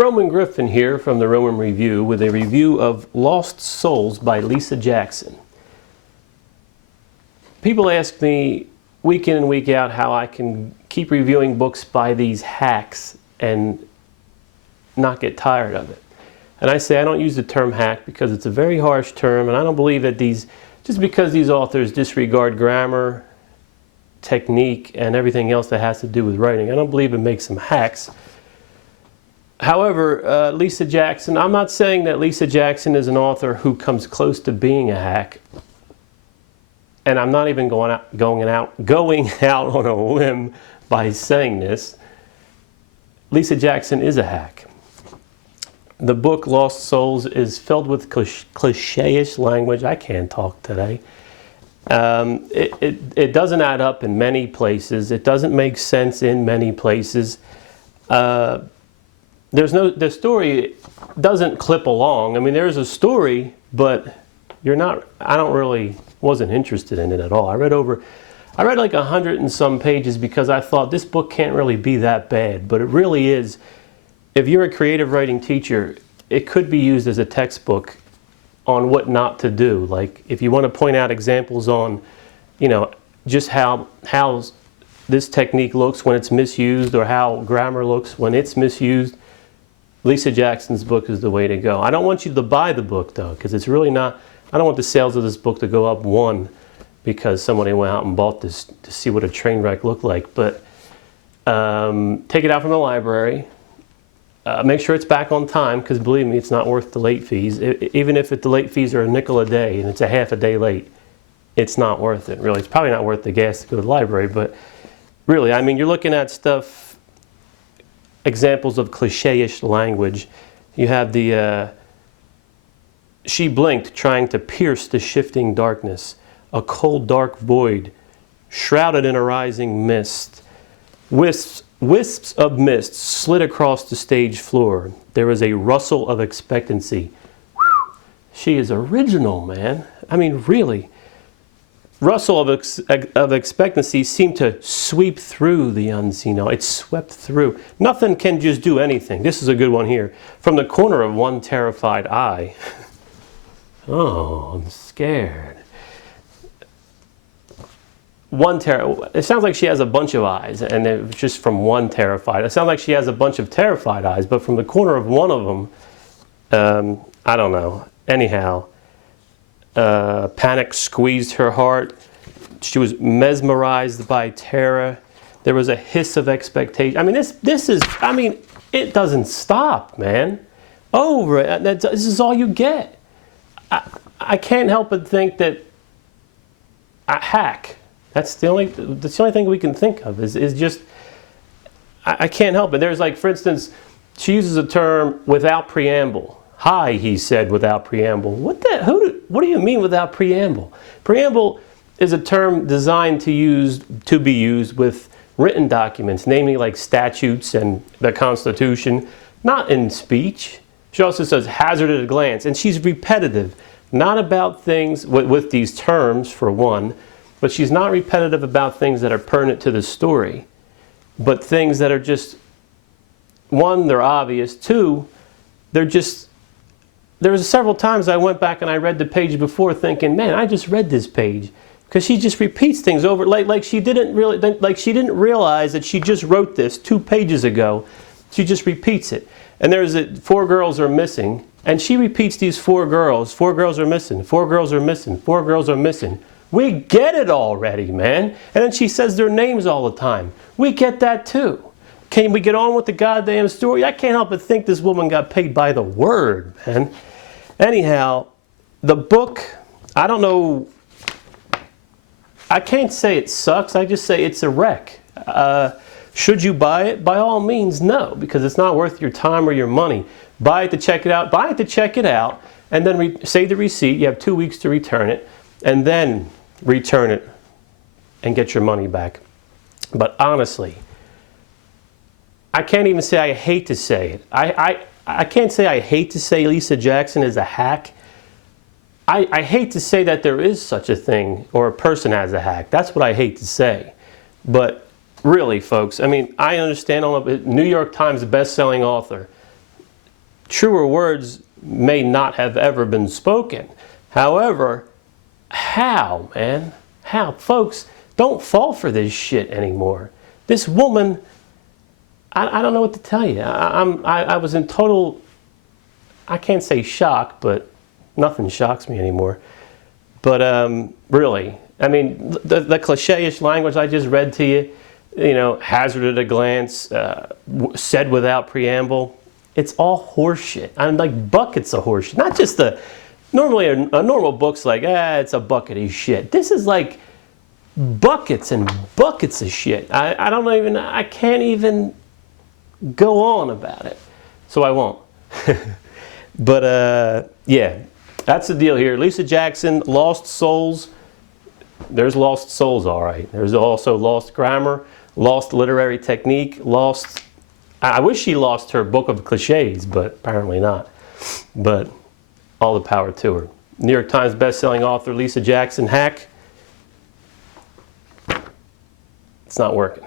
Roman Griffen here from the Roman Review with a review of Lost Souls by Lisa Jackson. People ask me week in and week out how I can keep reviewing books by these hacks and not get tired of it. And I say I don't use the term hack because it's a very harsh term, and I don't believe that just because these authors disregard grammar, technique, and everything else that has to do with writing, I don't believe it makes them hacks. However, Lisa Jackson, I'm not saying that Lisa Jackson is an author who comes close to being a hack, and I'm not even going out on a limb by saying this. Lisa Jackson is a hack. The book Lost Souls is filled with cliche-ish language. I can't talk today. It doesn't add up in many places. It doesn't make sense in many places. The story doesn't clip along. I mean, there's a story, but wasn't interested in it at all. I read like 100 and some pages because I thought this book can't really be that bad, but it really is. If you're a creative writing teacher, it could be used as a textbook on what not to do. Like if you want to point out examples on, just how this technique looks when it's misused or how grammar looks when it's misused, Lisa Jackson's book is the way to go. I don't want you to buy the book though, because it's really not, I don't want the sales of this book to go up one because somebody went out and bought this to see what a train wreck looked like. But take it out from the library. Make sure it's back on time, because believe me, it's not worth the late fees. Even if the late fees are $0.05 a day and it's a half a day late, it's not worth it, really. It's probably not worth the gas to go to the library, but really, I mean, you're looking at stuff, examples of cliche-ish language. You have she blinked, trying to pierce the shifting darkness. A cold, dark void, shrouded in a rising mist. Wisps of mist slid across the stage floor. There was a rustle of expectancy. Whew. She is original, man. I mean, really. Rustle of expectancy seemed to sweep through the unseen. It swept through. Nothing can just do anything. This is a good one here. From the corner of one terrified eye. Oh, I'm scared. It sounds like she has a bunch of eyes, and it's just from one terrified. It sounds like she has a bunch of terrified eyes, but from the corner of one of them, I don't know. Anyhow, panic squeezed her heart. She was mesmerized by terror. There was a hiss of expectation. I mean, it doesn't stop, man. This is all you get. I can't help but think that a hack. That's the only thing we can think of is just, I can't help it. There's like, for instance, she uses a term without preamble. Hi, he said, without preamble. What do you mean without preamble? Preamble is a term designed to be used with written documents, namely like statutes and the Constitution, not in speech. She also says hazard at a glance, and she's repetitive, not about things with these terms for one, but she's not repetitive about things that are pertinent to the story, but things that are just, one, they're obvious, two, there was several times I went back and I read the page before thinking, man, I just read this page, because she just repeats things over, like she didn't realize that she just wrote this 2 pages ago. She just repeats it. And there's 4 girls are missing, and she repeats these 4 girls. 4 girls are missing, 4 girls are missing, 4 girls are missing. We get it already, man. And then she says their names all the time. We get that too. Can we get on with the goddamn story? I can't help but think this woman got paid by the word, man. Anyhow, the book, I don't know, I can't say it sucks. I just say it's a wreck. Should you buy it? By all means, no, because it's not worth your time or your money. Buy it to check it out. Buy it to check it out, and then save the receipt. You have 2 weeks to return it, and then return it and get your money back. But honestly, I can't even say I hate to say it. I can't say I hate to say Lisa Jackson is a hack. I hate to say that there is such a thing, or a person as a hack. That's what I hate to say. But really, folks, I mean, I understand New York Times best-selling author. truer words may not have ever been spoken. However, how, man? How? Folks, don't fall for this shit anymore. This woman, I don't know what to tell you. I was in total, I can't say shock, but nothing shocks me anymore. But really, I mean, the cliche-ish language I just read to you, you know, hazard at a glance, said without preamble, it's all horseshit. I'm like buckets of horseshit. Not just the, normally a normal book's like, it's a bucket of shit. This is like buckets and buckets of shit. I can't even go on about it. So I won't. But yeah, that's the deal here. Lisa Jackson, Lost Souls. There's lost souls, all right. There's also lost grammar, lost literary technique, lost... I wish she lost her book of cliches, but apparently not. But all the power to her. New York Times bestselling author Lisa Jackson, hack. It's not working.